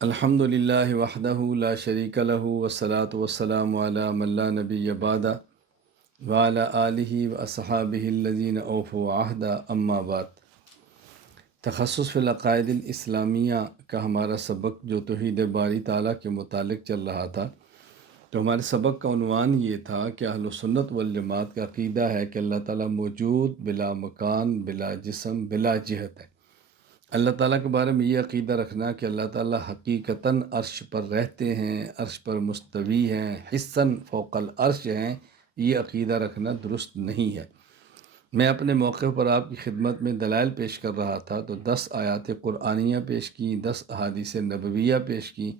الحمد للہ وحدہ لا شریک لہ والصلاة والسلام علی من لا نبی بعدہ وعلی آلہ واصحابہ الذین اوفوا عہدہ اما بعد۔ تخصص فی العقائد الاسلامیہ کا ہمارا سبق جو توحید باری تعالیٰ کے متعلق چل رہا تھا، تو ہمارے سبق کا عنوان یہ تھا کہ اہل سنت والجماعت کا عقیدہ ہے کہ اللہ تعالیٰ موجود، بلا مکان، بلا جسم، بلا جہت ہے۔ اللہ تعالیٰ کے بارے میں یہ عقیدہ رکھنا کہ اللہ تعالیٰ حقیقتاً عرش پر رہتے ہیں، عرش پر مستوی ہیں، حسن فوق العرش ہیں، یہ عقیدہ رکھنا درست نہیں ہے۔ میں اپنے موقع پر آپ کی خدمت میں دلائل پیش کر رہا تھا، تو 10 آیات قرآنیہ پیش کی، 10 احادیث نبویہ پیش کی،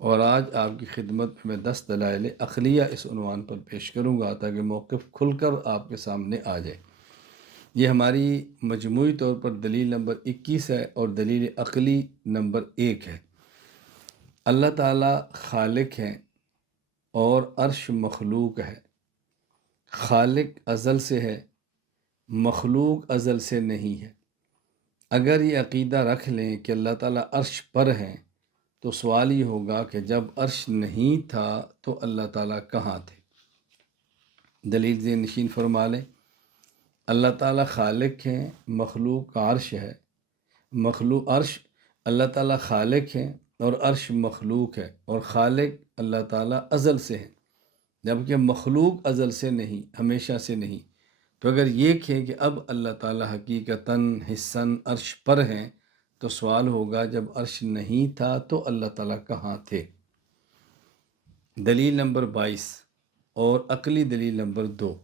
اور آج آپ کی خدمت میں 10 دلائل عقلیہ اس عنوان پر پیش کروں گا تاکہ موقف کھل کر آپ کے سامنے آ جائے۔ یہ ہماری مجموعی طور پر دلیل نمبر 21 ہے اور دلیل عقلی نمبر 1 ہے۔ اللہ تعالیٰ خالق ہیں اور عرش مخلوق ہے۔ خالق ازل سے ہے، مخلوق ازل سے نہیں ہے۔ اگر یہ عقیدہ رکھ لیں کہ اللہ تعالیٰ عرش پر ہیں، تو سوال یہ ہوگا کہ جب عرش نہیں تھا تو اللہ تعالیٰ کہاں تھے؟ دلیل ذہن نشین فرما لیں۔ اللہ تعالیٰ خالق ہیں، مخلوق کا عرش ہے۔ مخلوق عرش، اللہ تعالیٰ خالق ہیں اور عرش مخلوق ہے، اور خالق اللہ تعالیٰ ازل سے ہیں، جبکہ مخلوق ازل سے نہیں، ہمیشہ سے نہیں۔ تو اگر یہ کہیں کہ اب اللہ تعالیٰ حقیقتاً حسن عرش پر ہیں، تو سوال ہوگا جب عرش نہیں تھا تو اللہ تعالیٰ کہاں تھے؟ دلیل نمبر 22 اور عقلی دلیل نمبر 2۔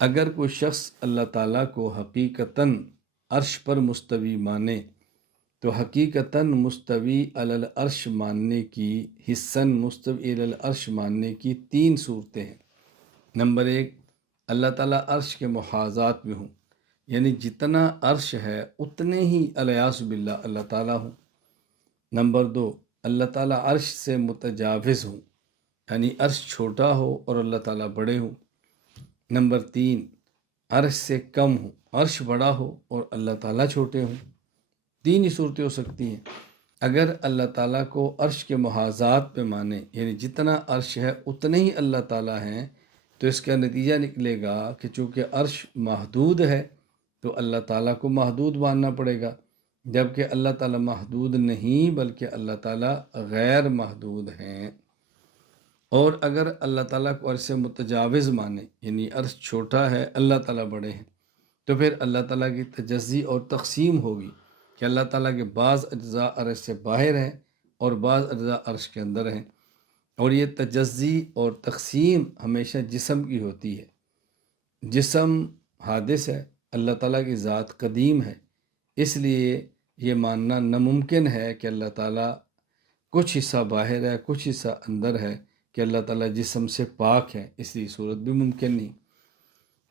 اگر کوئی شخص اللہ تعالیٰ کو حقیقتاً عرش پر مستوی مانے، تو حقیقتاً مستوی علی العرش ماننے کی، حسن مستوی علی العرش ماننے کی 3 صورتیں ہیں۔ نمبر 1، اللہ تعالیٰ عرش کے محاذات میں ہوں، یعنی جتنا عرش ہے اتنے ہی الیاذ باللہ اللہ تعالیٰ ہوں۔ نمبر 2، اللہ تعالیٰ عرش سے متجاوز ہوں، یعنی عرش چھوٹا ہو اور اللہ تعالیٰ بڑے ہوں۔ نمبر 3، عرش سے کم ہو، عرش بڑا ہو اور اللہ تعالیٰ چھوٹے ہوں۔ 3 ہی صورتیں ہو سکتی ہیں۔ اگر اللہ تعالیٰ کو عرش کے محاذات پہ مانے، یعنی جتنا عرش ہے اتنے ہی اللہ تعالیٰ ہیں، تو اس کا نتیجہ نکلے گا کہ چونکہ عرش محدود ہے تو اللہ تعالیٰ کو محدود ماننا پڑے گا، جبکہ اللہ تعالیٰ محدود نہیں بلکہ اللہ تعالیٰ غیر محدود ہیں۔ اور اگر اللہ تعالیٰ کو عرش سے متجاوز مانے، یعنی عرش چھوٹا ہے، اللہ تعالیٰ بڑے ہیں، تو پھر اللہ تعالیٰ کی تجزی اور تقسیم ہوگی کہ اللہ تعالیٰ کے بعض اجزاء عرش سے باہر ہیں اور بعض اجزاء عرش کے اندر ہیں، اور یہ تجزی اور تقسیم ہمیشہ جسم کی ہوتی ہے۔ جسم حادث ہے، اللہ تعالیٰ کی ذات قدیم ہے، اس لیے یہ ماننا ناممکن ہے کہ اللہ تعالیٰ کچھ حصہ باہر ہے، کچھ حصہ اندر ہے، کہ اللہ تعالیٰ جسم سے پاک ہے، اس لیے صورت بھی ممکن نہیں۔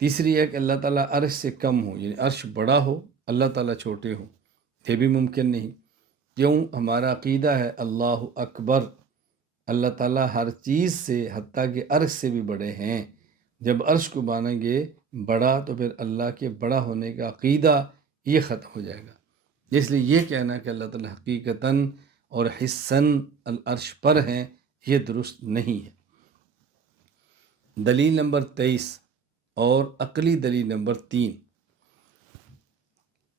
تیسری ہے کہ اللہ تعالیٰ عرش سے کم ہو، یعنی عرش بڑا ہو، اللہ تعالیٰ چھوٹے ہوں، یہ بھی ممکن نہیں۔ کیوں؟ ہمارا عقیدہ ہے اللہ اکبر، اللہ تعالیٰ ہر چیز سے، حتیٰ کہ عرش سے بھی بڑے ہیں۔ جب عرش کو مانیں گے بڑا، تو پھر اللہ کے بڑا ہونے کا عقیدہ یہ ختم ہو جائے گا۔ اس لیے یہ کہنا کہ اللہ تعالیٰ حقیقتاً اور حسن العرش پر ہیں، یہ درست نہیں ہے۔ دلیل نمبر 23 اور عقلی دلیل نمبر 3۔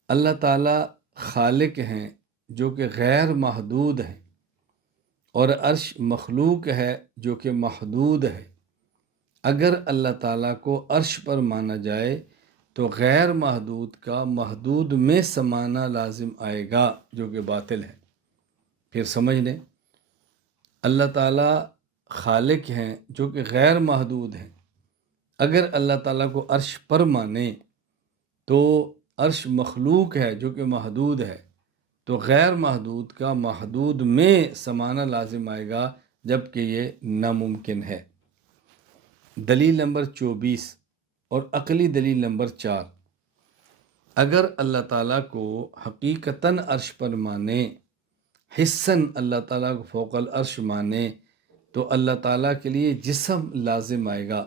اللہ تعالیٰ خالق ہیں جو کہ غیر محدود ہیں، اور عرش مخلوق ہے جو کہ محدود ہے۔ اگر اللہ تعالیٰ کو عرش پر مانا جائے تو غیر محدود کا محدود میں سمانا لازم آئے گا، جو کہ باطل ہے۔ پھر سمجھ لیں، اللہ تعالیٰ خالق ہیں جو کہ غیر محدود ہیں۔ اگر اللہ تعالیٰ کو عرش پر مانے تو عرش مخلوق ہے جو کہ محدود ہے، تو غیر محدود کا محدود میں سمانا لازم آئے گا، جبکہ یہ ناممکن ہے۔ دلیل نمبر 24 اور عقلی دلیل نمبر 4۔ اگر اللہ تعالیٰ کو حقیقتاً عرش پر مانے، حسن اللہ تعالیٰ کو فوق العرش مانے، تو اللہ تعالیٰ کے لیے جسم لازم آئے گا،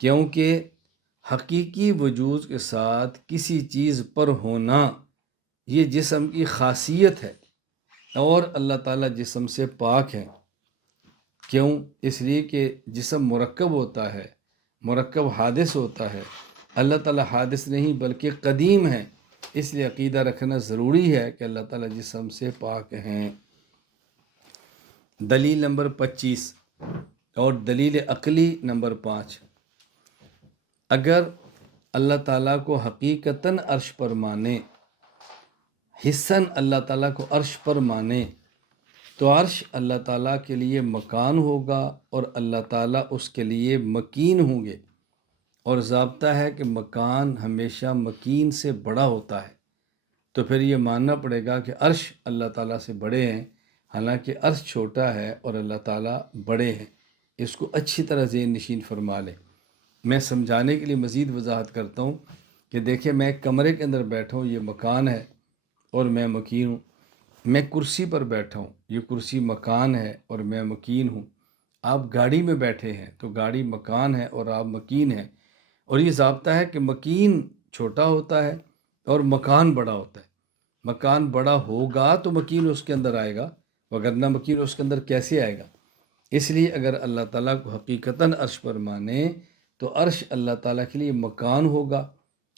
کیونکہ حقیقی وجود کے ساتھ کسی چیز پر ہونا یہ جسم کی خاصیت ہے۔ اور اللہ تعالیٰ جسم سے پاک ہیں۔ کیوں؟ اس لیے کہ جسم مرکب ہوتا ہے، مرکب حادث ہوتا ہے، اللہ تعالیٰ حادث نہیں بلکہ قدیم ہے، اس لیے عقیدہ رکھنا ضروری ہے کہ اللہ تعالیٰ جسم سے پاک ہیں۔ دلیل نمبر 25 اور دلیل عقلی نمبر 5، اگر اللہ تعالیٰ کو حقیقتاً عرش پر مانے، حصاً اللہ تعالیٰ کو عرش پر مانے، تو عرش اللہ تعالیٰ کے لیے مکان ہوگا اور اللہ تعالیٰ اس کے لیے مکین ہوں گے، اور ضابطہ ہے کہ مکان ہمیشہ مکین سے بڑا ہوتا ہے، تو پھر یہ ماننا پڑے گا کہ عرش اللہ تعالیٰ سے بڑے ہیں، حالانکہ عرش چھوٹا ہے اور اللہ تعالیٰ بڑے ہیں۔ اس کو اچھی طرح ذہن نشین فرما لیں۔ میں سمجھانے کے لیے مزید وضاحت کرتا ہوں کہ دیکھیں، میں ایک کمرے کے اندر بیٹھا ہوں، یہ مکان ہے اور میں مکین ہوں۔ میں کرسی پر بیٹھا ہوں، یہ کرسی مکان ہے اور میں مکین ہوں۔ آپ گاڑی میں بیٹھے ہیں تو گاڑی مکان ہے اور آپ مکین ہیں، اور یہ ضابطہ ہے کہ مکین چھوٹا ہوتا ہے اور مکان بڑا ہوتا ہے۔ مکان بڑا ہوگا تو مکین اس کے اندر آئے گا، وگرنہ مکین اس کے اندر کیسے آئے گا؟ اس لیے اگر اللہ تعالیٰ کو حقیقتاً عرش پر مانے تو عرش اللہ تعالیٰ کے لیے مکان ہوگا،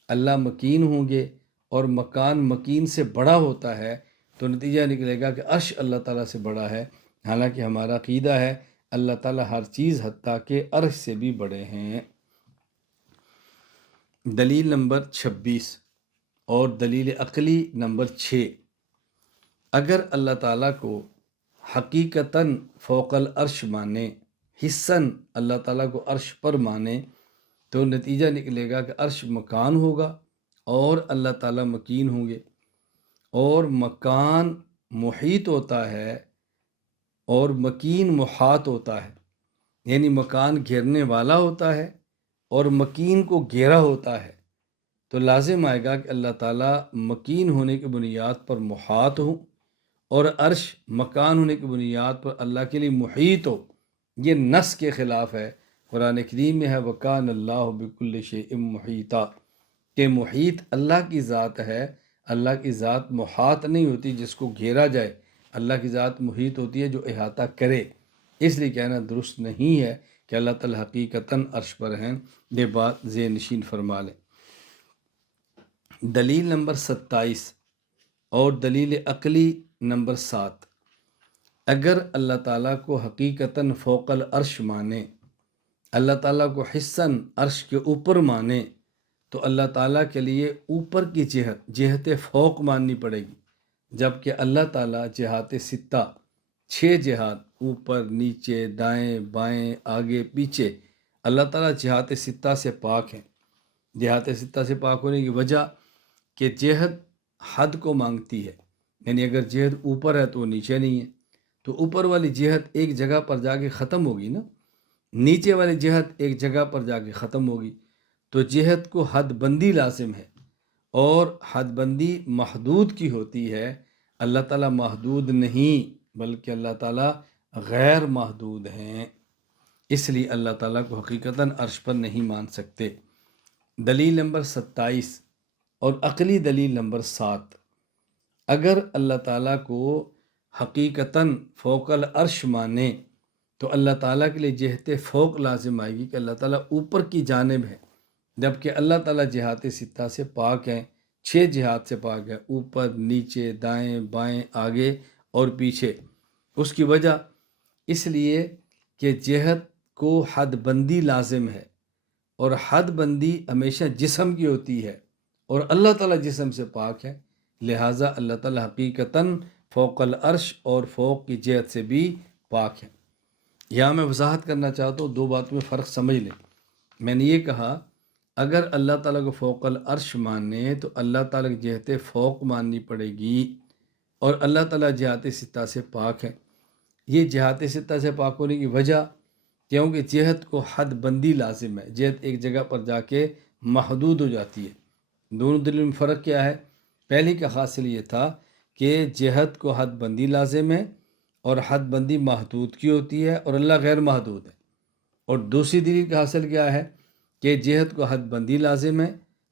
اللہ مکین ہوں گے، اور مکان مکین سے بڑا ہوتا ہے تو نتیجہ نکلے گا کہ عرش اللہ تعالیٰ سے بڑا ہے، حالانکہ ہمارا عقیدہ ہے اللہ تعالیٰ ہر چیز حتیٰ کہ عرش سے بھی بڑے ہیں۔ دلیل نمبر 26 اور دلیل عقلی نمبر 6، اگر اللہ تعالیٰ کو حقیقتاً فوق العرش مانے، حصاً اللہ تعالیٰ کو عرش پر مانے، تو نتیجہ نکلے گا کہ عرش مکان ہوگا اور اللہ تعالیٰ مکین ہوں گے، اور مکان محیط ہوتا ہے اور مکین محاط ہوتا ہے، یعنی مکان گھیرنے والا ہوتا ہے اور مکین کو گھیرا ہوتا ہے، تو لازم آئے گا کہ اللہ تعالیٰ مکین ہونے کی بنیاد پر محاط ہوں اور عرش مکان ہونے کی بنیاد پر اللہ کے لیے محیط ہو۔ یہ نص کے خلاف ہے۔ قرآن کریم میں ہے وَكَانَ اللَّهُ بِكُلِّ شَيْءٍ مُحِيطًا، کہ محیط اللہ کی ذات ہے، اللہ کی ذات محاط نہیں ہوتی جس کو گھیرا جائے، اللہ کی ذات محیط ہوتی ہے جو احاطہ کرے۔ اس لیے کہنا درست نہیں ہے کہ اللہ تعالیٰ حقیقتاً عرش پر ہیں، یہ بات ذہن نشین فرما لیں۔ دلیل نمبر 27 اور دلیل عقلی نمبر 7، اگر اللہ تعالیٰ کو حقیقتاً فوق العرش مانے، اللہ تعالیٰ کو حصاً عرش کے اوپر مانے، تو اللہ تعالیٰ کے لیے اوپر کی جہت فوق ماننی پڑے گی، جبکہ اللہ تعالیٰ جہات ستہ، 6 جہات، اوپر نیچے دائیں بائیں آگے پیچھے، اللہ تعالیٰ جہات ستہ سے پاک ہیں۔ جہات ستہ سے پاک ہونے کی وجہ کہ جہت حد کو مانگتی ہے، یعنی اگر جہت اوپر ہے تو وہ نیچے نہیں ہے، تو اوپر والی جہت ایک جگہ پر جا کے ختم ہوگی نا، نیچے والی جہت ایک جگہ پر جا کے ختم ہوگی، تو جہت کو حد بندی لازم ہے، اور حد بندی محدود کی ہوتی ہے۔ اللہ تعالیٰ محدود نہیں بلکہ اللہ تعالیٰ غیر محدود ہیں، اس لیے اللہ تعالیٰ کو حقیقتاً عرش پر نہیں مان سکتے۔ دلیل نمبر 27 اور عقلی دلیل نمبر 7، اگر اللہ تعالیٰ کو حقیقتاً فوق العرش مانے تو اللہ تعالیٰ کے لیے جہت فوق لازم آئے گی کہ اللہ تعالیٰ اوپر کی جانب ہے، جبکہ اللہ تعالیٰ جہات ستہ سے پاک ہیں، 6 جہات سے پاک ہے، اوپر نیچے دائیں بائیں آگے اور پیچھے۔ اس کی وجہ اس لیے کہ جہت کو حد بندی لازم ہے، اور حد بندی ہمیشہ جسم کی ہوتی ہے، اور اللہ تعالیٰ جسم سے پاک ہے، لہٰذا اللہ تعالیٰ حقیقتاً فوق العرش اور فوق کی جہت سے بھی پاک ہے۔ یہاں میں وضاحت کرنا چاہتا ہوں، 2 باتوں میں فرق سمجھ لیں۔ میں نے یہ کہا اگر اللہ تعالیٰ کو فوق العرش ماننے تو اللہ تعالیٰ کی جہت فوق ماننی پڑے گی، اور اللہ تعالیٰ جہات ستہ سے پاک ہے۔ یہ جہات ستہ سے پاک ہونے کی وجہ کیونکہ جہت کو حد بندی لازم ہے، جہت ایک جگہ پر جا کے محدود ہو جاتی ہے۔ دونوں دلیل میں فرق کیا ہے؟ پہلی کا حاصل یہ تھا کہ جہت کو حد بندی لازم ہے اور حد بندی محدود کی ہوتی ہے اور اللہ غیر محدود ہے، اور دوسری دلیل کا حاصل کیا ہے کہ جہت کو حد بندی لازم ہے،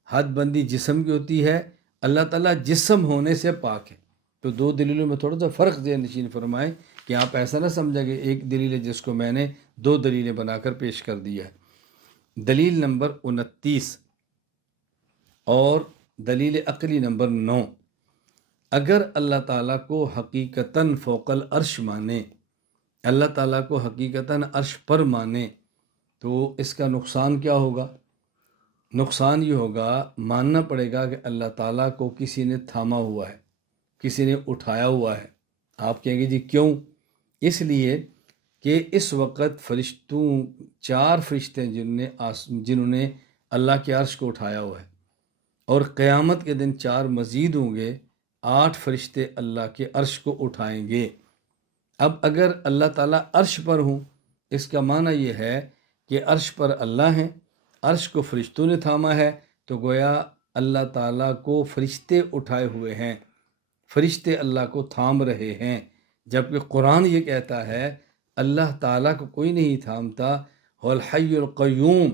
حد بندی جسم کی ہوتی ہے، اللہ تعالیٰ جسم ہونے سے پاک ہے۔ تو دو دلیلوں میں تھوڑا سا فرق ذہن نشین فرمائیں کہ آپ ایسا نہ سمجھا کہ ایک دلیل ہے جس کو میں نے دو دلیلیں بنا کر پیش کر دیا ہے۔ دلیل نمبر 29 اور دلیل عقلی نمبر 9، اگر اللہ تعالیٰ کو حقیقتاً فوق العرش مانے، اللہ تعالیٰ کو حقیقتاً عرش پر مانے، تو اس کا نقصان کیا ہوگا؟ نقصان یہ ہوگا، ماننا پڑے گا کہ اللہ تعالیٰ کو کسی نے تھاما ہوا ہے، کسی نے اٹھایا ہوا ہے۔ آپ کہیں گے جی کیوں؟ اس لیے کہ اس وقت فرشتوں 4 فرشتے جنہوں نے اللہ کے عرش کو اٹھایا ہوا ہے، اور قیامت کے دن 4 مزید ہوں گے، 8 فرشتے اللہ کے عرش کو اٹھائیں گے۔ اب اگر اللہ تعالیٰ عرش پر ہوں، اس کا معنی یہ ہے کہ عرش پر اللہ ہیں، عرش کو فرشتوں نے تھاما ہے، تو گویا اللہ تعالیٰ کو فرشتے اٹھائے ہوئے ہیں، فرشتے اللہ کو تھام رہے ہیں، جبکہ قرآن یہ کہتا ہے اللہ تعالیٰ کو کوئی نہیں تھامتا، هو الحی القیوم،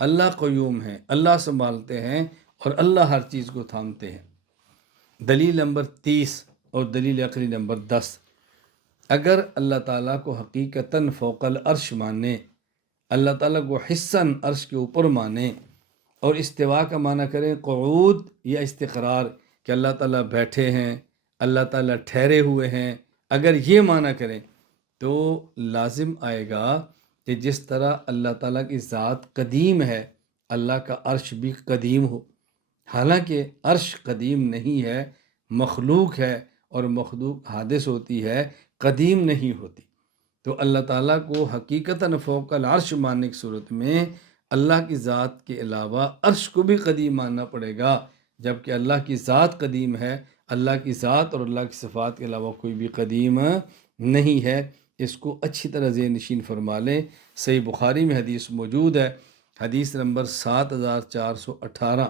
اللہ قیوم ہیں، اللہ سنبھالتے ہیں اور اللہ ہر چیز کو تھامتے ہیں۔ دلیل نمبر 30 اور دلیل عقلی نمبر 10، اگر اللہ تعالیٰ کو حقیقتاً فوق العرش مانے، اللہ تعالیٰ کو حصاً عرش کے اوپر مانے، اور استوا کا معنی کریں قعود یا استقرار، کہ اللہ تعالیٰ بیٹھے ہیں، اللہ تعالیٰ ٹھہرے ہوئے ہیں، اگر یہ معنی کریں تو لازم آئے گا کہ جس طرح اللہ تعالیٰ کی ذات قدیم ہے، اللہ کا عرش بھی قدیم ہو، حالانکہ عرش قدیم نہیں ہے، مخلوق ہے، اور مخلوق حادث ہوتی ہے، قدیم نہیں ہوتی۔ تو اللہ تعالیٰ کو حقیقتاً فوق العرش ماننے کی صورت میں اللہ کی ذات کے علاوہ عرش کو بھی قدیم ماننا پڑے گا، جبکہ اللہ کی ذات قدیم ہے، اللہ کی ذات اور اللہ کی صفات کے علاوہ کوئی بھی قدیم نہیں ہے۔ اس کو اچھی طرح ذہن نشین فرما لیں۔ صحیح بخاری میں حدیث موجود ہے، حدیث نمبر 7418،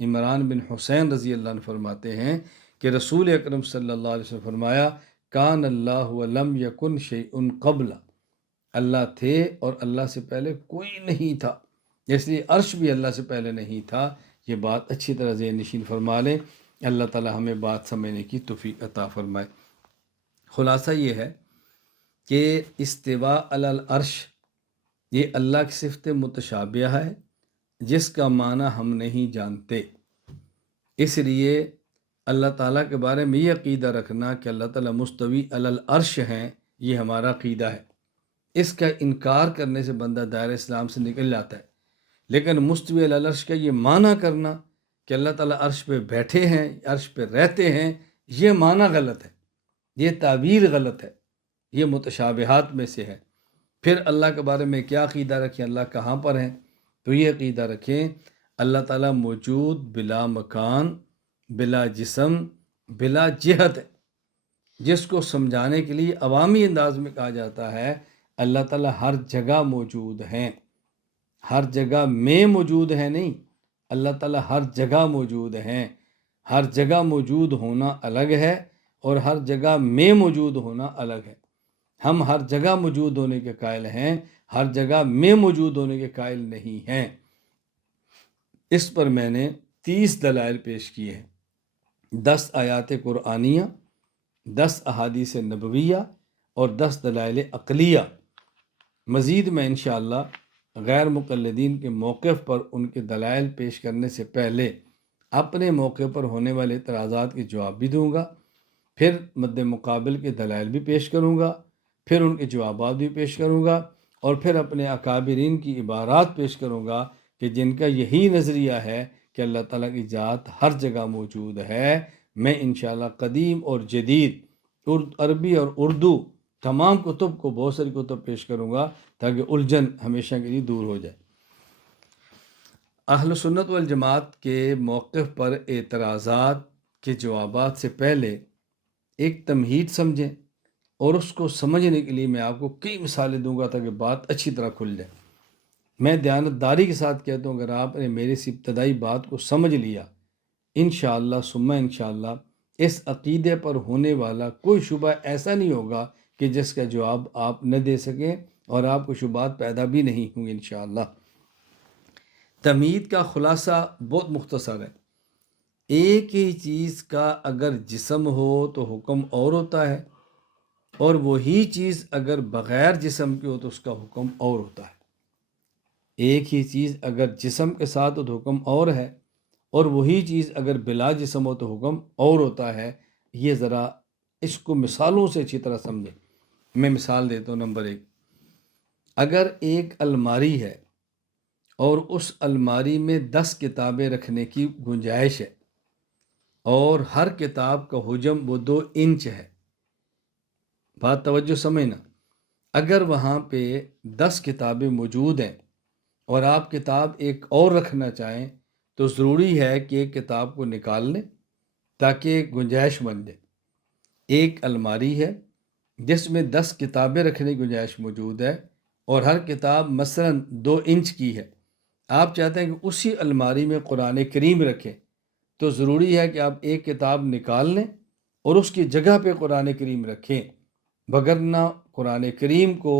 عمران بن حسین رضی اللہ عنہ فرماتے ہیں کہ رسول اکرم صلی اللہ علیہ وسلم فرمایا، کان اللہ ولم یکن شیء قبل، اللہ تھے اور اللہ سے پہلے کوئی نہیں تھا، اس لیے عرش بھی اللہ سے پہلے نہیں تھا۔ یہ بات اچھی طرح ذہن نشین فرما لیں، اللہ تعالی ہمیں بات سمجھنے کی توفیق عطا فرمائے۔ خلاصہ یہ ہے کہ استوا علی العرش یہ اللہ کی صفت متشابہہ ہے جس کا معنی ہم نہیں جانتے، اس لیے اللہ تعالیٰ کے بارے میں یہ عقیدہ رکھنا کہ اللہ تعالیٰ مستوی علی العرش ہیں، یہ ہمارا عقیدہ ہے۔ اس کا انکار کرنے سے بندہ دائرہ اسلام سے نکل جاتا ہے، لیکن مستوی علی العرش کا یہ معنی کرنا کہ اللہ تعالیٰ عرش پہ بیٹھے ہیں، عرش پہ رہتے ہیں، یہ معنی غلط ہے، یہ تعبیر غلط ہے، یہ متشابہات میں سے ہے۔ پھر اللہ کے بارے میں کیا عقیدہ رکھیں؟ اللہ کہاں پر ہیں؟ تو یہ عقیدہ رکھیں اللہ تعالیٰ موجود بلا مکان، بلا جسم، بلا جہت ہے، جس کو سمجھانے کے لیے عوامی انداز میں کہا جاتا ہے اللہ تعالیٰ ہر جگہ موجود ہیں، ہر جگہ میں موجود ہے نہیں، اللہ تعالیٰ ہر جگہ موجود ہیں۔ ہر جگہ موجود ہونا الگ ہے اور ہر جگہ میں موجود ہونا الگ ہے۔ ہم ہر جگہ موجود ہونے کے قائل ہیں، ہر جگہ میں موجود ہونے کے قائل نہیں ہیں۔ اس پر میں نے 30 دلائل پیش کیے ہیں، 10 آیات قرآنیہ، 10 احادیث نبویہ اور 10 دلائل عقلیہ۔ مزید میں انشاءاللہ غیر مقلدین کے موقف پر ان کے دلائل پیش کرنے سے پہلے اپنے موقع پر ہونے والے اعتراضات کے جواب بھی دوں گا، پھر مد مقابل کے دلائل بھی پیش کروں گا، پھر ان کے جوابات بھی پیش کروں گا، اور پھر اپنے اکابرین کی عبارات پیش کروں گا کہ جن کا یہی نظریہ ہے کہ اللہ تعالیٰ کی ذات ہر جگہ موجود ہے۔ میں انشاءاللہ قدیم اور جدید، عربی اور اردو تمام کتب کو، بہت ساری کتب پیش کروں گا تاکہ الجھن ہمیشہ کے لیے دور ہو جائے۔ اہل سنت والجماعت کے موقف پر اعتراضات کے جوابات سے پہلے ایک تمہید سمجھیں، اور اس کو سمجھنے کے لیے میں آپ کو کئی مثالیں دوں گا تاکہ بات اچھی طرح کھل جائے۔ میں دیانتداری کے ساتھ کہتا ہوں، اگر آپ نے میری اس ابتدائی بات کو سمجھ لیا، انشاءاللہ ثم انشاءاللہ اس عقیدے پر ہونے والا کوئی شبہ ایسا نہیں ہوگا کہ جس کا جواب آپ نہ دے سکیں، اور آپ کو شبہات پیدا بھی نہیں ہوں گے انشاءاللہ۔ تمہید کا خلاصہ بہت مختصر ہے، ایک ہی چیز کا اگر جسم ہو تو حکم اور ہوتا ہے، اور وہی چیز اگر بغیر جسم کے ہو تو اس کا حکم اور ہوتا ہے۔ ایک ہی چیز اگر جسم کے ساتھ ہو تو حکم اور ہے، اور وہی چیز اگر بلا جسم ہو تو حکم اور ہوتا ہے۔ یہ ذرا اس کو مثالوں سے اچھی طرح سمجھیں۔ میں مثال دیتا ہوں۔ نمبر 1، اگر ایک الماری ہے اور اس الماری میں 10 کتابیں رکھنے کی گنجائش ہے، اور ہر کتاب کا حجم وہ 2 انچ ہے۔ بات توجہ سمجھنا۔ اگر وہاں پہ 10 کتابیں موجود ہیں اور آپ کتاب ایک اور رکھنا چاہیں تو ضروری ہے کہ ایک کتاب کو نکال لیں تاکہ گنجائش بن جائے۔ ایک الماری ہے جس میں 10 کتابیں رکھنے کی گنجائش موجود ہے، اور ہر کتاب مثلاً 2 انچ کی ہے۔ آپ چاہتے ہیں کہ اسی الماری میں قرآن کریم رکھیں، تو ضروری ہے کہ آپ ایک کتاب نکال لیں اور اس کی جگہ پہ قرآن کریم رکھیں، وگرنہ قرآن کریم کو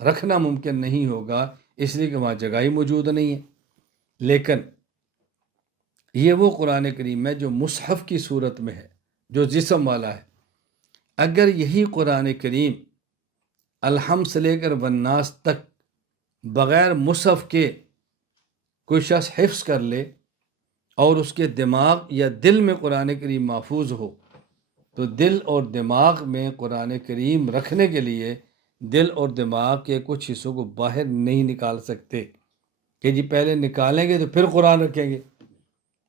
رکھنا ممکن نہیں ہوگا، اس لیے کہ وہاں جگہ ہی موجود نہیں ہے۔ لیکن یہ وہ قرآن کریم ہے جو مصحف کی صورت میں ہے، جو جسم والا ہے۔ اگر یہی قرآن کریم الحمد سے لے کر والناس تک بغیر مصحف کے کوئی شخص حفظ کر لے اور اس کے دماغ یا دل میں قرآن کریم محفوظ ہو، تو دل اور دماغ میں قرآن کریم رکھنے کے لیے دل اور دماغ کے کچھ حصوں کو باہر نہیں نکال سکتے کہ جی پہلے نکالیں گے تو پھر قرآن رکھیں گے۔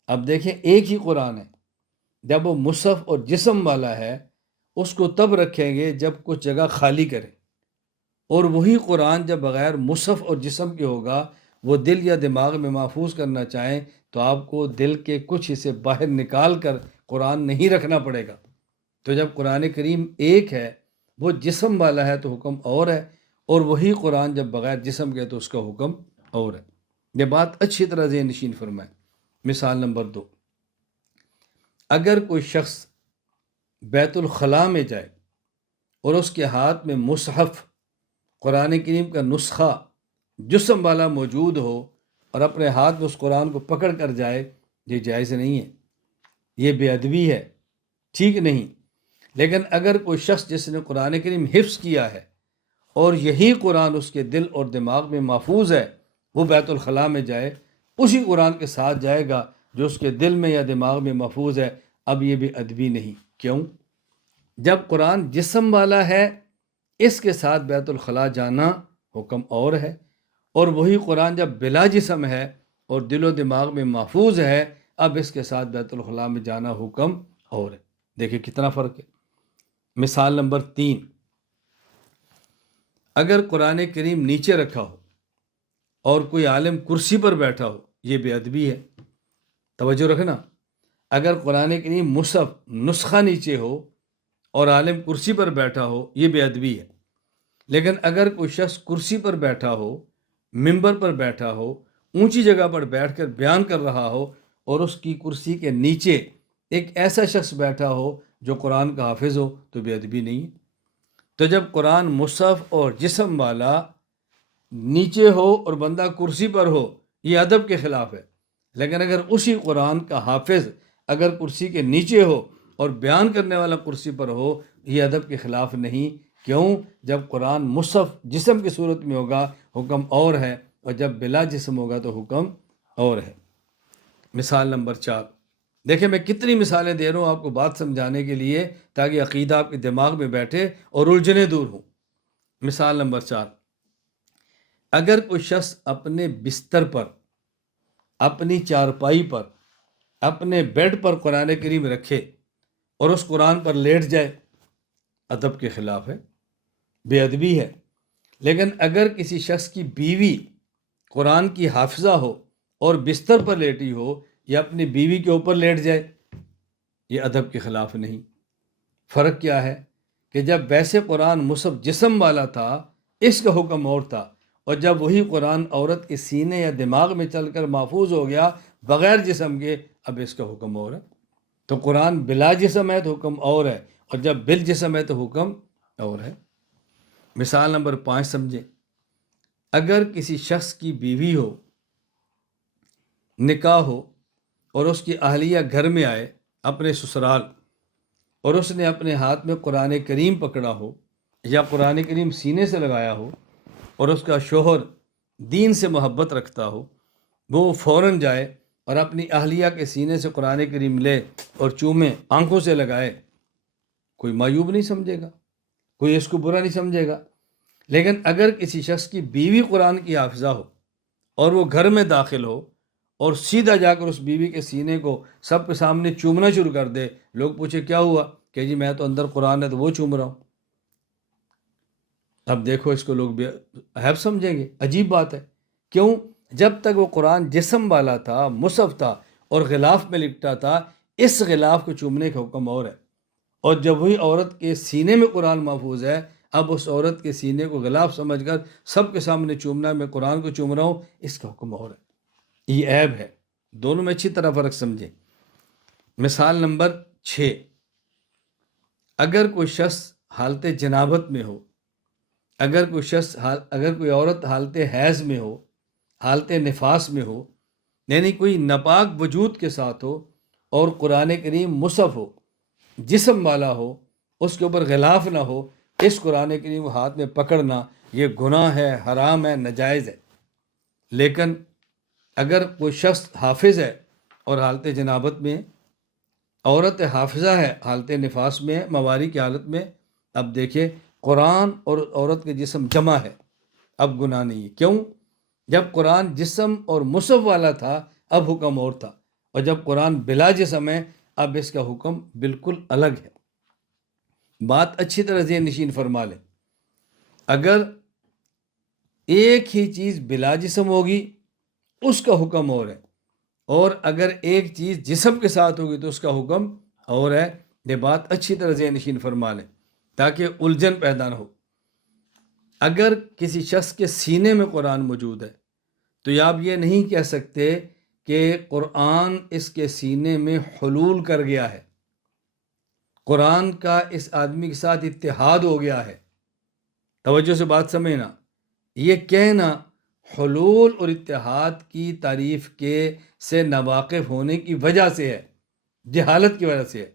اب دیکھیں، ایک ہی قرآن ہے، جب وہ مصحف اور جسم والا ہے اس کو تب رکھیں گے جب کچھ جگہ خالی کریں، اور وہی قرآن جب بغیر مصحف اور جسم کے ہوگا، وہ دل یا دماغ میں محفوظ کرنا چاہیں تو آپ کو دل کے کچھ حصے باہر نکال کر قرآن نہیں رکھنا پڑے گا۔ تو جب قرآن کریم ایک ہے، وہ جسم والا ہے تو حکم اور ہے، اور وہی قرآن جب بغیر جسم کے ہے تو اس کا حکم اور ہے۔ یہ بات اچھی طرح ذہن نشین فرمائیں۔ مثال نمبر 2، اگر کوئی شخص بیت الخلاء میں جائے اور اس کے ہاتھ میں مصحف قرآن کریم کا نسخہ جسم والا موجود ہو اور اپنے ہاتھ میں اس قرآن کو پکڑ کر جائے، یہ جائز نہیں ہے، یہ بے ادبی ہے، ٹھیک نہیں۔ لیکن اگر کوئی شخص جس نے قرآن کریم حفظ کیا ہے اور یہی قرآن اس کے دل اور دماغ میں محفوظ ہے، وہ بیت الخلاء میں جائے، اسی قرآن کے ساتھ جائے گا جو اس کے دل میں یا دماغ میں محفوظ ہے، اب یہ بھی ادبی نہیں۔ کیوں؟ جب قرآن جسم والا ہے، اس کے ساتھ بیت الخلاء جانا حکم اور ہے، اور وہی قرآن جب بلا جسم ہے اور دل و دماغ میں محفوظ ہے، اب اس کے ساتھ بیت الخلاء میں جانا حکم اور ہے۔ دیکھیں کتنا فرق ہے۔ مثال نمبر 3، اگر قرآن کریم نیچے رکھا ہو اور کوئی عالم کرسی پر بیٹھا ہو، یہ بے ادبی ہے۔ توجہ رکھنا، اگر قرآن کریم مصحف نسخہ نیچے ہو اور عالم کرسی پر بیٹھا ہو، یہ بے ادبی ہے۔ لیکن اگر کوئی شخص کرسی پر بیٹھا ہو، ممبر پر بیٹھا ہو، اونچی جگہ پر بیٹھ کر بیان کر رہا ہو، اور اس کی کرسی کے نیچے ایک ایسا شخص بیٹھا ہو جو قرآن کا حافظ ہو، تو بے ادبی نہیں ہے۔ تو جب قرآن مصحف اور جسم والا نیچے ہو اور بندہ کرسی پر ہو، یہ ادب کے خلاف ہے۔ لیکن اگر اسی قرآن کا حافظ اگر کرسی کے نیچے ہو اور بیان کرنے والا کرسی پر ہو، یہ ادب کے خلاف نہیں۔ کیوں؟ جب قرآن مصحف جسم کی صورت میں ہوگا حکم اور ہے، اور جب بلا جسم ہوگا تو حکم اور ہے۔ مثال نمبر 4، دیکھیں میں کتنی مثالیں دے رہا ہوں آپ کو بات سمجھانے کے لیے تاکہ عقیدہ آپ کے دماغ میں بیٹھے اور الجھنیں دور ہوں۔ مثال نمبر 4، اگر کوئی شخص اپنے بستر پر، اپنی چارپائی پر، اپنے بیڈ پر قرآن کریم رکھے اور اس قرآن پر لیٹ جائے، ادب کے خلاف ہے، بے ادبی ہے۔ لیکن اگر کسی شخص کی بیوی قرآن کی حافظہ ہو اور بستر پر لیٹی ہو یا اپنی بیوی کے اوپر لیٹ جائے، یہ ادب کے خلاف نہیں۔ فرق کیا ہے کہ جب ویسے قرآن مصحف جسم والا تھا، اس کا حکم اور تھا، اور جب وہی قرآن عورت کے سینے یا دماغ میں چل کر محفوظ ہو گیا بغیر جسم کے، اب اس کا حکم اور ہے۔ تو قرآن بلا جسم ہے تو حکم اور ہے، اور جب بل جسم ہے تو حکم اور ہے۔ مثال نمبر 5 سمجھیں، اگر کسی شخص کی بیوی ہو، نکاح ہو، اور اس کی اہلیہ گھر میں آئے اپنے سسرال، اور اس نے اپنے ہاتھ میں قرآن کریم پکڑا ہو یا قرآن کریم سینے سے لگایا ہو، اور اس کا شوہر دین سے محبت رکھتا ہو، وہ فوراً جائے اور اپنی اہلیہ کے سینے سے قرآن کریم لے اور چومے، آنکھوں سے لگائے، کوئی معیوب نہیں سمجھے گا، کوئی اس کو برا نہیں سمجھے گا۔ لیکن اگر کسی شخص کی بیوی قرآن کی حافظہ ہو اور وہ گھر میں داخل ہو اور سیدھا جا کر اس بیوی کے سینے کو سب کے سامنے چومنا شروع کر دے، لوگ پوچھے کیا ہوا، کہ جی میں تو اندر قرآن ہے تو وہ چوم رہا ہوں، اب دیکھو اس کو لوگ بھی عیب سمجھیں گے، عجیب بات ہے۔ کیوں؟ جب تک وہ قرآن جسم والا تھا، مصحف تھا اور غلاف میں لپٹا تھا، اس غلاف کو چومنے کا حکم اور ہے، اور جب وہی عورت کے سینے میں قرآن محفوظ ہے، اب اس عورت کے سینے کو غلاف سمجھ کر سب کے سامنے چومنا، میں قرآن کو چوم رہا ہوں، اس کا حکم اور ہے، یہ عیب ہے۔ دونوں میں اچھی طرح فرق سمجھیں۔ مثال نمبر 6، اگر کوئی شخص حالت جنابت میں ہو، اگر کوئی عورت حالت حیض میں ہو، حالت نفاس میں ہو، یعنی کوئی ناپاک وجود کے ساتھ ہو اور قرآن کریم مصحف ہو، جسم والا ہو، اس کے اوپر غلاف نہ ہو، اس قرآن کریم کو ہاتھ میں پکڑنا یہ گناہ ہے، حرام ہے، ناجائز ہے۔ لیکن اگر کوئی شخص حافظ ہے اور حالت جنابت میں، عورت حافظہ ہے حالت نفاس میں، مواری کی حالت میں، اب دیکھیں قرآن اور عورت کے جسم جمع ہے، اب گناہ نہیں ہے۔ کیوں؟ جب قرآن جسم اور مصحف والا تھا اب حکم اور تھا، اور جب قرآن بلا جسم ہے اب اس کا حکم بالکل الگ ہے۔ بات اچھی طرح ذہن نشین فرما لیں، اگر ایک ہی چیز بلا جسم ہوگی اس کا حکم اور ہے، اور اگر ایک چیز جسم کے ساتھ ہوگی تو اس کا حکم اور ہے۔ یہ بات اچھی طرح ذہن نشین فرما لیں تاکہ الجھن پیدا نہ ہو۔ اگر کسی شخص کے سینے میں قرآن موجود ہے تو یہ آپ یہ نہیں کہہ سکتے کہ قرآن اس کے سینے میں حلول کر گیا ہے، قرآن کا اس آدمی کے ساتھ اتحاد ہو گیا ہے۔ توجہ سے بات سمجھنا، یہ کہنا حلول اور اتحاد کی تعریف کے سے ناواقف ہونے کی وجہ سے ہے، جہالت کی وجہ سے ہے۔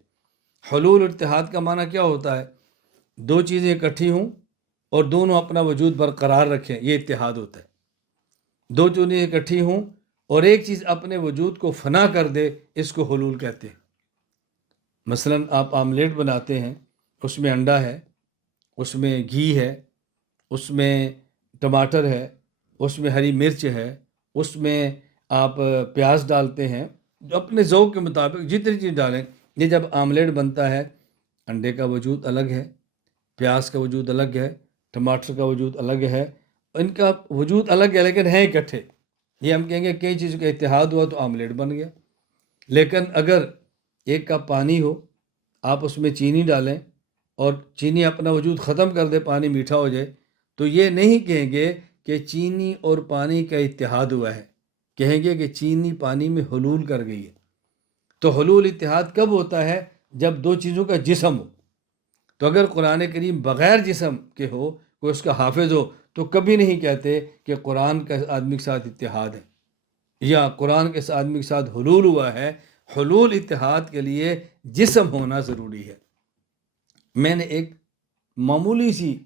حلول اور اتحاد کا معنی کیا ہوتا ہے؟ دو چیزیں اکٹھی ہوں اور دونوں اپنا وجود برقرار رکھیں، یہ اتحاد ہوتا ہے۔ دو چیزیں اکٹھی ہوں اور ایک چیز اپنے وجود کو فنا کر دے، اس کو حلول کہتے ہیں۔ مثلا آپ آملیٹ بناتے ہیں، اس میں انڈا ہے، اس میں گھی ہے، اس میں ٹماٹر ہے، اس میں ہری مرچ ہے، اس میں آپ پیاز ڈالتے ہیں، جو اپنے ذوق کے مطابق جتنی چیز ڈالیں۔ یہ جب آملیٹ بنتا ہے، انڈے کا وجود الگ ہے، پیاز کا وجود الگ ہے، ٹماٹر کا وجود الگ ہے، ان کا وجود الگ ہے لیکن ہیں اکٹھے۔ یہ ہم کہیں گے کئی چیزوں کا اتحاد ہوا تو آملیٹ بن گیا۔ لیکن اگر ایک کپ پانی ہو، آپ اس میں چینی ڈالیں اور چینی اپنا وجود ختم کر دے، پانی میٹھا ہو جائے، تو یہ نہیں کہیں گے کہ چینی اور پانی کا اتحاد ہوا ہے، کہیں گے کہ چینی پانی میں حلول کر گئی ہے۔ تو حلول اتحاد کب ہوتا ہے؟ جب دو چیزوں کا جسم ہو۔ تو اگر قرآن کریم بغیر جسم کے ہو، کوئی اس کا حافظ ہو، تو کبھی نہیں کہتے کہ قرآن کا آدمی کے ساتھ اتحاد ہے یا قرآن کے آدمی کے ساتھ حلول ہوا ہے۔ حلول اتحاد کے لیے جسم ہونا ضروری ہے۔ میں نے ایک معمولی سی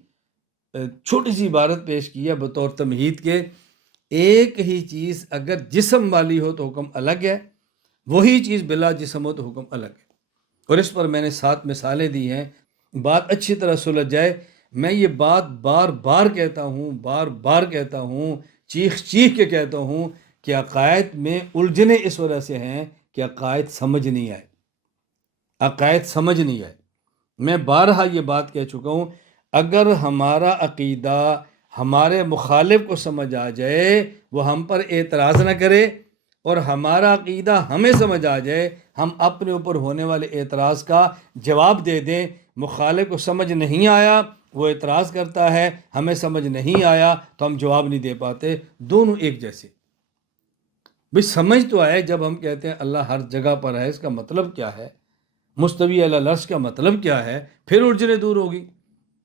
چھوٹی سی عبارت پیش کی ہے بطور تمہید کے، ایک ہی چیز اگر جسم والی ہو تو حکم الگ ہے، وہی چیز بلا جسم ہو تو حکم الگ ہے، اور اس پر میں نے 7 مثالیں دی ہیں۔ بات اچھی طرح سلجھ جائے، میں یہ بات بار بار کہتا ہوں، چیخ کے کہتا ہوں کہ عقائد میں الجھنیں اس وجہ سے ہیں کہ عقائد سمجھ نہیں آئے۔ میں بارہا یہ بات کہہ چکا ہوں، اگر ہمارا عقیدہ ہمارے مخالف کو سمجھ آ جائے، وہ ہم پر اعتراض نہ کرے، اور ہمارا عقیدہ ہمیں سمجھ آ جائے، ہم اپنے اوپر ہونے والے اعتراض کا جواب دے دیں۔ مخالف کو سمجھ نہیں آیا، وہ اعتراض کرتا ہے، ہمیں سمجھ نہیں آیا تو ہم جواب نہیں دے پاتے، دونوں ایک جیسے۔ بھئی سمجھ تو آئے، جب ہم کہتے ہیں اللہ ہر جگہ پر ہے، اس کا مطلب کیا ہے؟ مستوی علی العرش کا مطلب کیا ہے؟ پھر الجھنیں دور ہوگی۔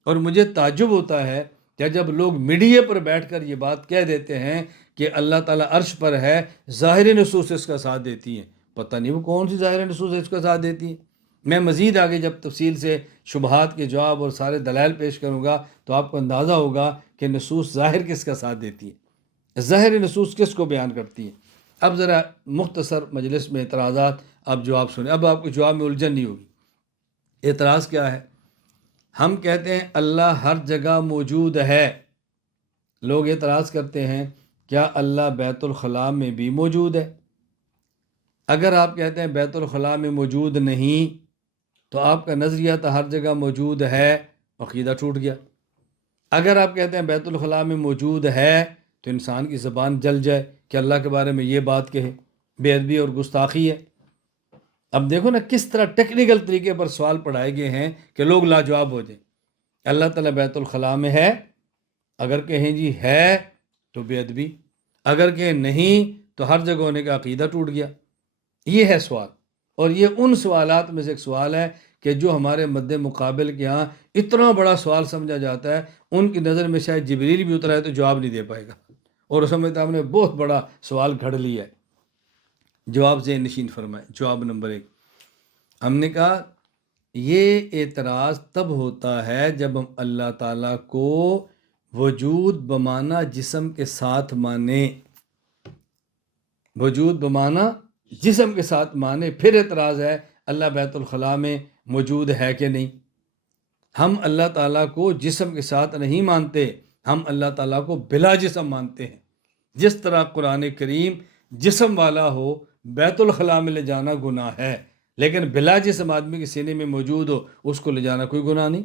اور مجھے تعجب ہوتا ہے کہ جب لوگ میڈیا پر بیٹھ کر یہ بات کہہ دیتے ہیں کہ اللہ تعالیٰ عرش پر ہے، ظاہری نصوص اس کا ساتھ دیتی ہیں، پتہ نہیں وہ کون سی ظاہر نصوص اس کا ساتھ دیتی ہیں۔ میں مزید آگے جب تفصیل سے شبہات کے جواب اور سارے دلائل پیش کروں گا تو آپ کو اندازہ ہوگا کہ نصوص ظاہر کس کا ساتھ دیتی ہیں، ظاہر نصوص کس کو بیان کرتی ہیں۔ اب ذرا مختصر مجلس میں اعتراضات، آپ جواب سنیں، اب آپ کو جواب میں الجھن نہیں ہوگی۔ اعتراض کیا ہے؟ ہم کہتے ہیں اللہ ہر جگہ موجود ہے، لوگ اعتراض کرتے ہیں کیا اللہ بیت الخلاء میں بھی موجود ہے؟ اگر آپ کہتے ہیں بیت الخلاء میں موجود نہیں تو آپ کا نظریہ تھا ہر جگہ موجود ہے، عقیدہ ٹوٹ گیا۔ اگر آپ کہتے ہیں بیت الخلاء میں موجود ہے تو انسان کی زبان جل جائے کہ اللہ کے بارے میں یہ بات کہے، بے ادبی اور گستاخی ہے۔ اب دیکھو نا کس طرح ٹیکنیکل طریقے پر سوال پڑھائے گئے ہیں کہ لوگ لاجواب ہو جائیں۔ اللہ تعالیٰ بیت الخلاء میں ہے، اگر کہیں جی ہے تو بے ادبی، اگر کہیں نہیں تو ہر جگہ ہونے کا عقیدہ ٹوٹ گیا۔ یہ ہے سوال، اور یہ ان سوالات میں سے ایک سوال ہے کہ جو ہمارے مد مقابل کے ہاں اتنا بڑا سوال سمجھا جاتا ہے، ان کی نظر میں شاید جبریل بھی اترا ہے تو جواب نہیں دے پائے گا، اور اس میں ہم نے بہت بڑا سوال گھڑ لیا ہے۔ جواب ذہن نشین فرمائیں۔ جواب نمبر 1، ہم نے کہا یہ اعتراض تب ہوتا ہے جب ہم اللہ تعالیٰ کو وجود بمعنی جسم کے ساتھ مانیں، وجود بمعنی جسم کے ساتھ مانے، پھر اعتراض ہے اللہ بیت الخلاء میں موجود ہے کہ نہیں۔ ہم اللہ تعالیٰ کو جسم کے ساتھ نہیں مانتے، ہم اللہ تعالیٰ کو بلا جسم مانتے ہیں۔ جس طرح قرآن کریم جسم والا ہو، بیت الخلاء میں لے جانا گناہ ہے، لیکن بلا جسم آدمی کے سینے میں موجود ہو اس کو لے جانا کوئی گناہ نہیں۔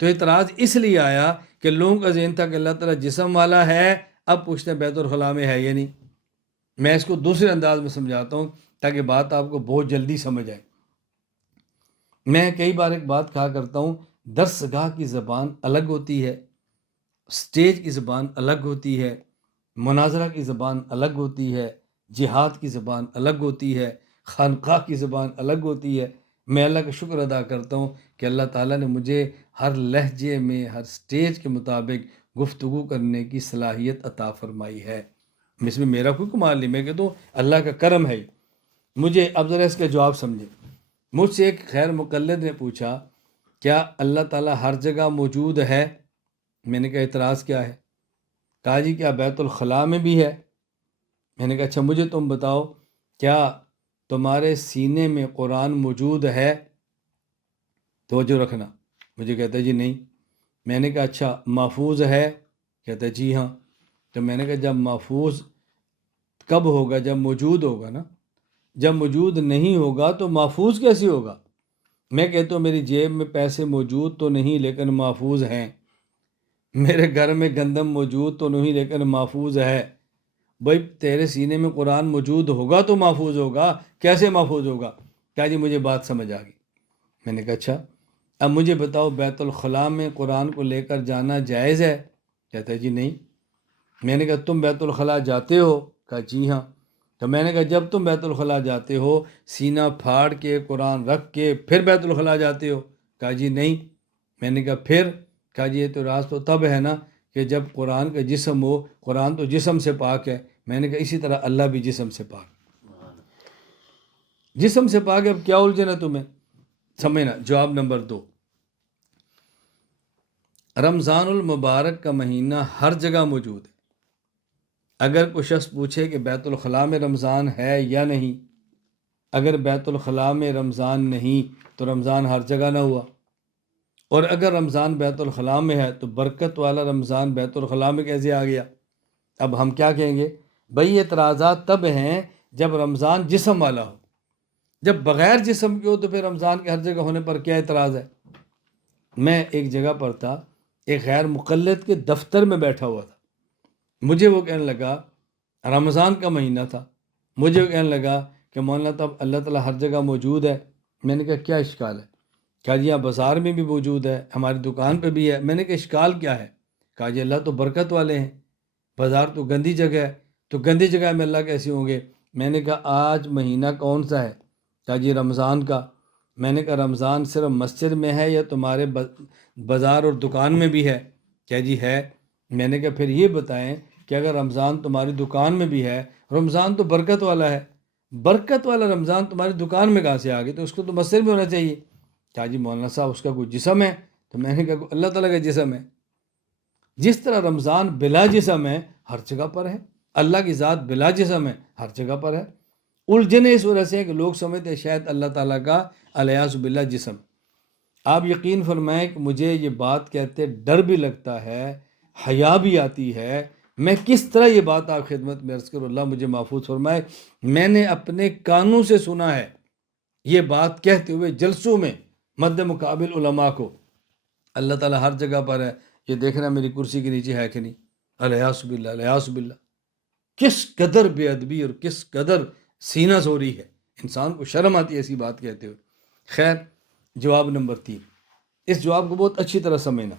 تو اعتراض اس لیے آیا کہ لوگوں کا ذہن تھا کہ اللہ تعالیٰ جسم والا ہے، اب پوچھتے ہیں بیت الخلاء میں ہے یا نہیں۔ میں اس کو دوسرے انداز میں سمجھاتا ہوں تاکہ بات آپ کو بہت جلدی سمجھ آئے۔ میں کئی بار ایک بات کہا کرتا ہوں، درس گاہ کی زبان الگ ہوتی ہے، سٹیج کی زبان الگ ہوتی ہے، مناظرہ کی زبان الگ ہوتی ہے، جہاد کی زبان الگ ہوتی ہے، خانقاہ کی زبان الگ ہوتی ہے۔ میں اللہ کا شکر ادا کرتا ہوں کہ اللہ تعالیٰ نے مجھے ہر لہجے میں، ہر سٹیج کے مطابق گفتگو کرنے کی صلاحیت عطا فرمائی ہے۔ اس میں میرا کوئی کمال نہیں، میں کہتا ہوں اللہ کا کرم ہے۔ مجھے اب ذرا اس کا جواب سمجھیں۔ مجھ سے ایک غیر مقلد نے پوچھا کیا اللہ تعالیٰ ہر جگہ موجود ہے؟ میں نے کہا اعتراض کیا ہے؟ کہا جی کیا بیت الخلاء میں بھی ہے؟ میں نے کہا اچھا مجھے تم بتاؤ کیا تمہارے سینے میں قرآن موجود ہے؟ توجہ رکھنا۔ مجھے کہتا ہے جی نہیں۔ میں نے کہا اچھا محفوظ ہے؟ کہتا ہے جی ہاں۔ تو میں نے کہا جب محفوظ کب ہوگا؟ جب موجود ہوگا نا، جب موجود نہیں ہوگا تو محفوظ کیسے ہوگا؟ میں کہتا ہوں میری جیب میں پیسے موجود تو نہیں لیکن محفوظ ہیں، میرے گھر میں گندم موجود تو نہیں لیکن محفوظ ہے۔ بھائی تیرے سینے میں قرآن موجود ہوگا تو محفوظ ہوگا، کیسے محفوظ ہوگا؟ کہا جی مجھے بات سمجھ آ گئی۔ میں نے کہا اچھا اب مجھے بتاؤ بیت الخلاء میں قرآن کو لے کر جانا جائز ہے؟ کہتا ہے جی نہیں۔ میں نے کہا تم بیت الخلاء جاتے ہو؟ کہا جی ہاں۔ تو میں نے کہا جب تم بیت الخلاء جاتے ہو سینہ پھاڑ کے قرآن رکھ کے پھر بیت الخلاء جاتے ہو؟ کہا جی نہیں۔ میں نے کہا پھر؟ کہا جی یہ تو راز تو تب ہے نا کہ جب قرآن کا جسم ہو، قرآن تو جسم سے پاک ہے۔ میں نے کہا اسی طرح اللہ بھی جسم سے پاک، جسم سے پاک ہے، اب کیا الجھن ہے تمہیں؟ سمجھنا۔ جواب نمبر 2، رمضان المبارک کا مہینہ ہر جگہ موجود ہے۔ اگر کوئی شخص پوچھے کہ بیت الخلاء میں رمضان ہے یا نہیں، اگر بیت الخلاء میں رمضان نہیں تو رمضان ہر جگہ نہ ہوا، اور اگر رمضان بیت الخلاء میں ہے تو برکت والا رمضان بیت الخلاء میں کیسے آ گیا؟ اب ہم کیا کہیں گے؟ بھئی اعتراضات تب ہیں جب رمضان جسم والا ہو، جب بغیر جسم کے ہو تو پھر رمضان کے ہر جگہ ہونے پر کیا اعتراض ہے؟ میں ایک جگہ پر تھا، ایک غیر مقلد کے دفتر میں بیٹھا ہوا تھا، مجھے وہ کہنے لگا رمضان کا مہینہ تھا، مجھے وہ کہنے لگا کہ مولانا تب اللہ تعالیٰ ہر جگہ موجود ہے۔ میں نے کہا کیا اشکال ہے؟ کہا جی یہاں بازار میں بھی موجود ہے، ہماری دکان پہ بھی ہے۔ میں نے کہا اشکال کیا ہے؟ کہا جی اللہ تو برکت والے ہیں، بازار تو گندی جگہ ہے، تو گندی جگہ میں اللہ کیسے ہوں گے؟ میں نے کہا آج مہینہ کون سا ہے؟ کہا جی رمضان کا۔ میں نے کہا رمضان صرف مسجد میں ہے یا تمہارے بازار اور دکان میں بھی ہے؟ کہا جی ہے۔ میں نے کہا پھر یہ بتائیں کہ اگر رمضان تمہاری دکان میں بھی ہے، رمضان تو برکت والا ہے، برکت والا رمضان تمہاری دکان میں کہاں سے آ گیا؟ تو اس کو تو مسجد میں ہونا چاہیے. کیا جی مولانا صاحب اس کا کوئی جسم ہے؟ تو میں نے کہا اللہ تعالیٰ کا جسم ہے. جس طرح رمضان بلا جسم ہے ہر جگہ پر ہے، اللہ کی ذات بلا جسم ہے ہر جگہ پر ہے. الجھنیں اس وجہ سے ہیں کہ لوگ سمجھتے ہیں شاید اللہ تعالیٰ کا الیاذ باللہ جسم. آپ یقین فرمائیں کہ مجھے یہ بات کہتے ڈر بھی لگتا ہے، حیا بھی آتی ہے. میں کس طرح یہ بات آپ خدمت میں عرض کروں، اللہ مجھے محفوظ فرمائے. میں نے اپنے کانوں سے سنا ہے یہ بات کہتے ہوئے جلسوں میں مد مقابل علماء کو. اللہ تعالیٰ ہر جگہ پر ہے، یہ دیکھنا میری کرسی کے نیچے ہے کہ نہیں. الیاذ باللہ الیاذ باللہ. کس قدر بے ادبی اور کس قدر سینہ زوری ہے، انسان کو شرم آتی ہے ایسی بات کہتے ہوئے. خیر، جواب نمبر 3، اس جواب کو بہت اچھی طرح سمجھنا.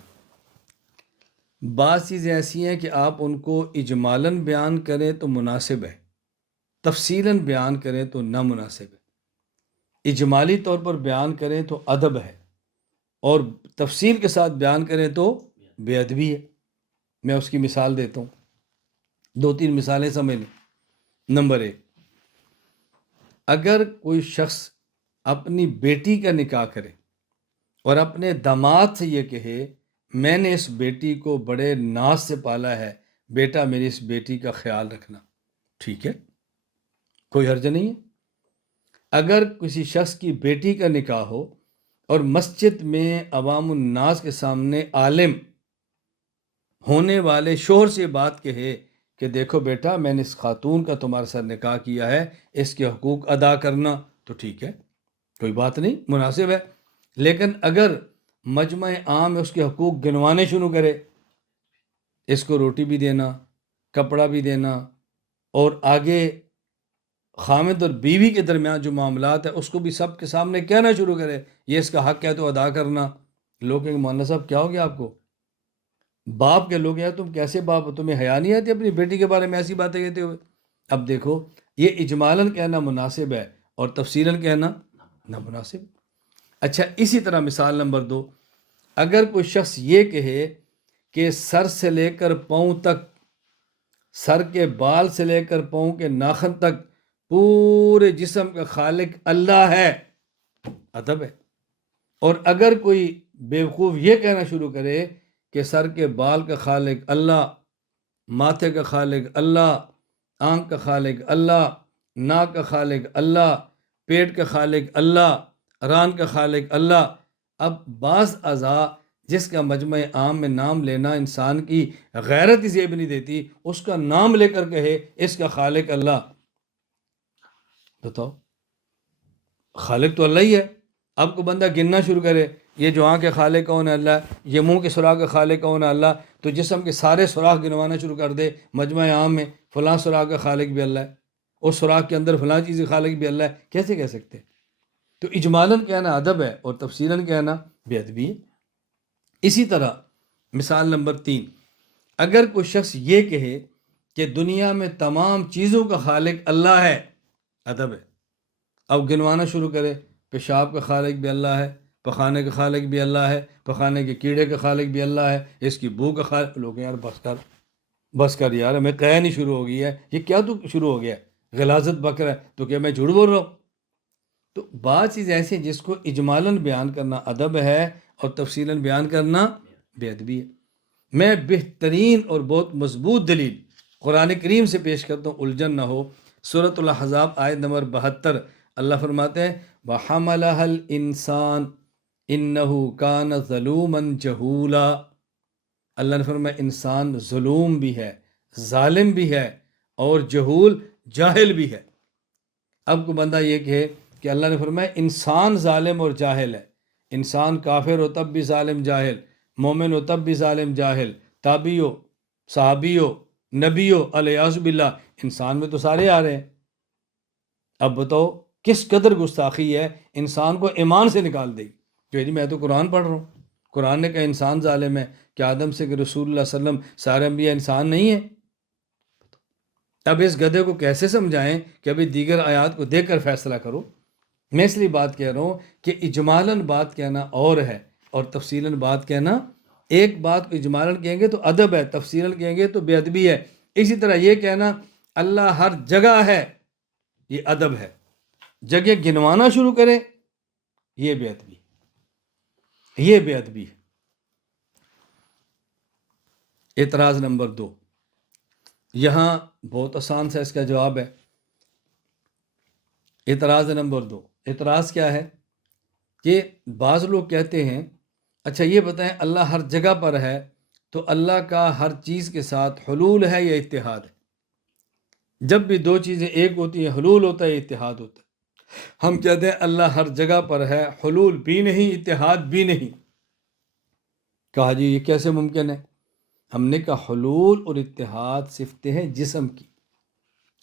بعض چیزیں ایسی ہیں کہ آپ ان کو اجمالاً بیان کریں تو مناسب ہے، تفصیلاً بیان کریں تو نامناسب ہے. اجمالی طور پر بیان کریں تو ادب ہے، اور تفصیل کے ساتھ بیان کریں تو بے ادبی ہے. میں اس کی مثال دیتا ہوں، 2-3 مثالیں سمجھ لیں. نمبر 1، اگر کوئی شخص اپنی بیٹی کا نکاح کرے اور اپنے داماد سے یہ کہے میں نے اس بیٹی کو بڑے ناز سے پالا ہے، بیٹا میری اس بیٹی کا خیال رکھنا، ٹھیک ہے، کوئی حرج نہیں ہے. اگر کسی شخص کی بیٹی کا نکاح ہو اور مسجد میں عوام الناس کے سامنے عالم ہونے والے شوہر سے بات کہے کہ دیکھو بیٹا میں نے اس خاتون کا تمہارے ساتھ نکاح کیا ہے، اس کے حقوق ادا کرنا، تو ٹھیک ہے، کوئی بات نہیں، مناسب ہے. لیکن اگر مجمع عام میں اس کے حقوق گنوانے شروع کرے، اس کو روٹی بھی دینا، کپڑا بھی دینا، اور آگے خامد اور بیوی کے درمیان جو معاملات ہیں اس کو بھی سب کے سامنے کہنا شروع کرے یہ اس کا حق ہے تو ادا کرنا، لوگ کہیں گے مولانا صاحب کیا ہو گیا آپ کو؟ باپ کے لوگ ہیں، تم کیسے باپ ہو، تمہیں حیا نہیں آتی اپنی بیٹی کے بارے میں ایسی باتیں کہتے ہوئے؟ اب دیکھو، یہ اجمالاً کہنا مناسب ہے اور تفصیلاً کہنا نامناسب. اچھا، اسی طرح مثال نمبر 2، اگر کوئی شخص یہ کہے کہ سر سے لے کر پاؤں تک، سر کے بال سے لے کر پاؤں کے ناخن تک پورے جسم کا خالق اللہ ہے، ادب ہے. اور اگر کوئی بیوقوف یہ کہنا شروع کرے کہ سر کے بال کا خالق اللہ، ماتھے کا خالق اللہ، آنکھ کا خالق اللہ، ناک کا خالق اللہ، پیٹ کا خالق اللہ، ران کا خالق اللہ. اب بعض اعضاء جس کا مجمع عام میں نام لینا انسان کی غیرت ہی زیب نہیں دیتی، اس کا نام لے کر کہے اس کا خالق اللہ. بتاؤ، خالق تو اللہ ہی ہے. اب کو بندہ گننا شروع کرے یہ جو آنکھ کے خالق کون ہے اللہ، یہ منہ کے سوراخ کا خالق کون ہے اللہ، تو جسم کے سارے سوراخ گنوانا شروع کر دے مجمع عام میں فلاں سوراخ کا خالق بھی اللہ ہے، اور سوراخ کے اندر فلاں چیز کا خالق بھی اللہ ہے، کیسے کہہ سکتے؟ تو اجمالاً کہنا ادب ہے اور تفصیلاً کہنا بے ادبی ہے. اسی طرح مثال نمبر 3، اگر کوئی شخص یہ کہے کہ دنیا میں تمام چیزوں کا خالق اللہ ہے، ادب ہے. اب گنوانا شروع کرے پیشاب کا خالق بھی اللہ ہے، پخانے کا خالق بھی اللہ ہے، پخانے کے کیڑے کا خالق بھی اللہ ہے، اس کی بو کا خالق. لوگ یار بس کر یار، ہمیں قیانی شروع ہو گئی ہے، یہ کیا تو شروع ہو گیا ہے، غلاظت بکر ہے تو کیا میں جھوٹ بول رہا ہوں؟ تو بعض چیز ایسی ہیں جس کو اجمالاً بیان کرنا ادب ہے اور تفصیلاً بیان کرنا بے ادبی ہے. میں بہترین اور بہت مضبوط دلیل قرآن کریم سے پیش کرتا ہوں، الجھن نہ ہو. سورۃ الاحزاب آیت نمبر 72، اللہ فرماتے ہیں وَحَمَلَهَا الْإِنسَانُ إِنَّهُ كَانَ ظَلُومًا جَهُولًا. اللہ نے فرمایا انسان ظلوم بھی ہے، ظالم بھی ہے، اور جہول جاہل بھی ہے. اب کو بندہ یہ کہے کہ اللہ نے فرمایا انسان ظالم اور جاہل ہے، انسان کافر ہو تب بھی ظالم جاہل، مومن ہو تب بھی ظالم جاہل، تابعی ہو، صحابی ہو، نبی ہو، الیاذ باللہ، انسان میں تو سارے آ رہے ہیں. اب بتاؤ کس قدر گستاخی ہے، انسان کو ایمان سے نکال دے گی. کہ جی میں تو قرآن پڑھ رہا ہوں، قرآن نے کہا انسان ظالم ہے، کہ آدم سے کہ رسول اللہ صلی اللہ علیہ وسلم سارے انبیاء انسان نہیں ہیں. اب اس گدھے کو کیسے سمجھائیں کہ ابھی دیگر آیات کو دیکھ کر فیصلہ کرو. میں اس لیے بات کہہ رہا ہوں کہ اجمالاً بات کہنا اور ہے اور تفصیلاً بات کہنا. ایک بات کو اجمالاً کہیں گے تو ادب ہے، تفصیلاً کہیں گے تو بے ادبی ہے. اسی طرح یہ کہنا اللہ ہر جگہ ہے، یہ ادب ہے. جگہ گنوانا شروع کرے یہ بے ادبی، یہ بے ادبی ہے. اعتراض نمبر 2، یہاں بہت آسان سا اس کا جواب ہے. اعتراض نمبر 2، اعتراض کیا ہے کہ بعض لوگ کہتے ہیں اچھا یہ بتائیں اللہ ہر جگہ پر ہے تو اللہ کا ہر چیز کے ساتھ حلول ہے یا اتحاد ہے؟ جب بھی دو چیزیں ایک ہوتی ہیں حلول ہوتا ہے اتحاد ہوتا ہے. ہم کہتے ہیں اللہ ہر جگہ پر ہے، حلول بھی نہیں اتحاد بھی نہیں. کہا جی یہ کیسے ممکن ہے؟ ہم نے کہا حلول اور اتحاد صفتیں ہیں جسم کی.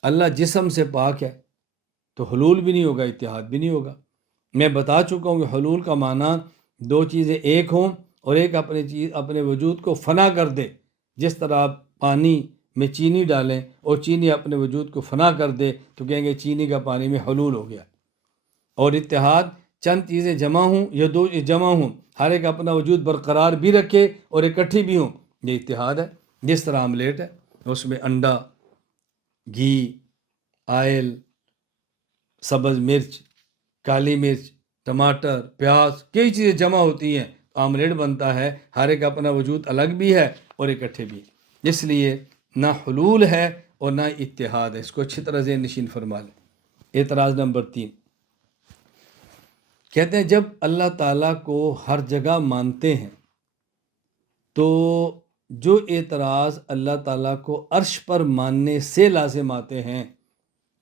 اللہ جسم سے پاک ہے تو حلول بھی نہیں ہوگا اتحاد بھی نہیں ہوگا. میں بتا چکا ہوں کہ حلول کا معنی دو چیزیں ایک ہوں اور ایک اپنے وجود کو فنا کر دے. جس طرح آپ پانی میں چینی ڈالیں اور چینی اپنے وجود کو فنا کر دے تو کہیں گے چینی کا پانی میں حلول ہو گیا. اور اتحاد چند چیزیں جمع ہوں یا دو جمع ہوں، ہر ایک اپنا وجود برقرار بھی رکھے اور اکٹھی بھی ہوں، یہ اتحاد ہے. جس طرح آملیٹ ہے اس میں انڈا، گھی، آئل، سبز مرچ، کالی مرچ، ٹماٹر، پیاز، کئی چیزیں جمع ہوتی ہیں، آملیٹ بنتا ہے. ہر ایک اپنا وجود الگ بھی ہے اور اکٹھے بھی. اس لیے نہ حلول ہے اور نہ اتحاد ہے. اس کو اچھی طرح ذہن نشین فرما لیں. اعتراض نمبر 3، کہتے ہیں جب اللہ تعالیٰ کو ہر جگہ مانتے ہیں تو جو اعتراض اللہ تعالیٰ کو عرش پر ماننے سے لازم آتے ہیں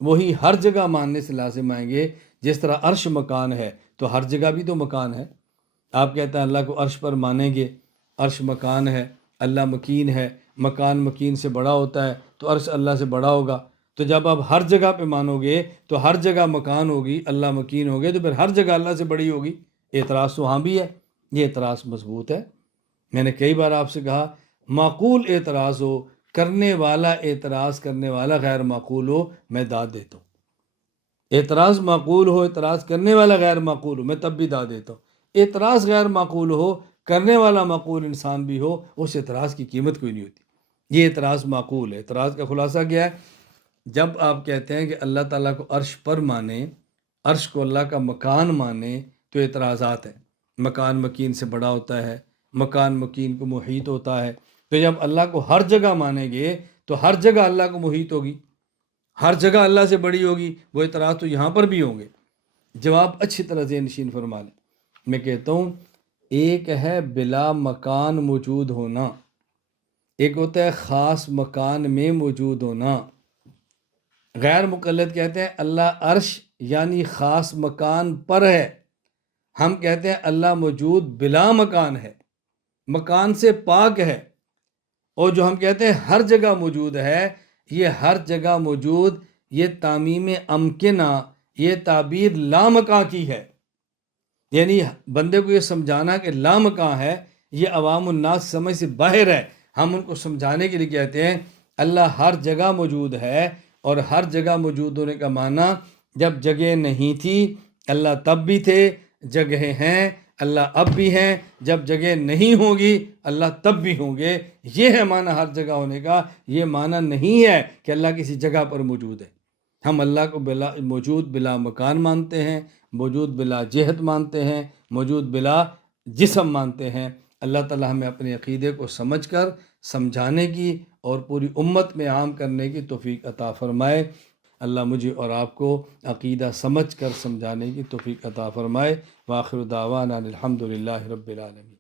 وہی ہر جگہ ماننے سے لازم آئیں گے. جس طرح عرش مکان ہے تو ہر جگہ بھی تو مکان ہے. آپ کہتے ہیں اللہ کو عرش پر مانیں گے، عرش مکان ہے، اللہ مکین ہے، مکان مکین سے بڑا ہوتا ہے تو عرش اللہ سے بڑا ہوگا. تو جب آپ ہر جگہ پہ مانو گے تو ہر جگہ مکان ہوگی، اللہ مکین ہوگے تو پھر ہر جگہ اللہ سے بڑی ہوگی. اعتراض تو وہاں بھی ہے. یہ اعتراض مضبوط ہے. میں نے کئی بار آپ سے کہا معقول اعتراض ہو، کرنے والا اعتراض کرنے والا غیر معقول ہو، میں داد دیتا ہوں. اعتراض معقول ہو، اعتراض کرنے والا غیر معقول ہو، میں تب بھی داد دیتا ہوں. اعتراض غیر معقول ہو، کرنے والا معقول انسان بھی ہو، اس اعتراض کی قیمت کوئی نہیں ہوتی. یہ اعتراض معقول ہے. اعتراض کا خلاصہ کیا ہے؟ جب آپ کہتے ہیں کہ اللہ تعالیٰ کو عرش پر مانیں، عرش کو اللہ کا مکان مانیں تو اعتراضات ہیں. مکان مکین سے بڑا ہوتا ہے، مکان مکین کو محیط ہوتا ہے. تو جب اللہ کو ہر جگہ مانیں گے تو ہر جگہ اللہ کو محیط ہوگی، ہر جگہ اللہ سے بڑی ہوگی. وہ اعتراض تو یہاں پر بھی ہوں گے. جواب اچھی طرح ذہن نشین فرما لیں. میں کہتا ہوں ایک ہے بلا مکان موجود ہونا، ایک ہوتا ہے خاص مکان میں موجود ہونا. غیر مقلد کہتے ہیں اللہ عرش یعنی خاص مکان پر ہے. ہم کہتے ہیں اللہ موجود بلا مکان ہے، مکان سے پاک ہے. اور جو ہم کہتے ہیں ہر جگہ موجود ہے، یہ ہر جگہ موجود، یہ تعمیم امکنہ، یہ تعبیر لامکاں کی ہے. یعنی بندے کو یہ سمجھانا کہ لامکاں ہے یہ عوام الناس سمجھ سے باہر ہے. ہم ان کو سمجھانے کے لیے کہتے ہیں اللہ ہر جگہ موجود ہے. اور ہر جگہ موجود ہونے کا معنی جب جگہ نہیں تھی اللہ تب بھی تھے، جگہیں ہیں اللہ اب بھی ہیں، جب جگہ نہیں ہوگی اللہ تب بھی ہوں گے. یہ ہے معنی ہر جگہ ہونے کا. یہ معنی نہیں ہے کہ اللہ کسی جگہ پر موجود ہے. ہم اللہ کو موجود بلا مکان مانتے ہیں، موجود بلا جہت مانتے ہیں، موجود بلا جسم مانتے ہیں. اللہ تعالی ہمیں اپنے عقیدے کو سمجھ کر سمجھانے کی اور پوری امت میں عام کرنے کی توفیق عطا فرمائے. اللہ مجھے اور آپ کو عقیدہ سمجھ کر سمجھانے کی توفیق عطا فرمائے. وآخر دعوانا الحمدللہ رب العالمین.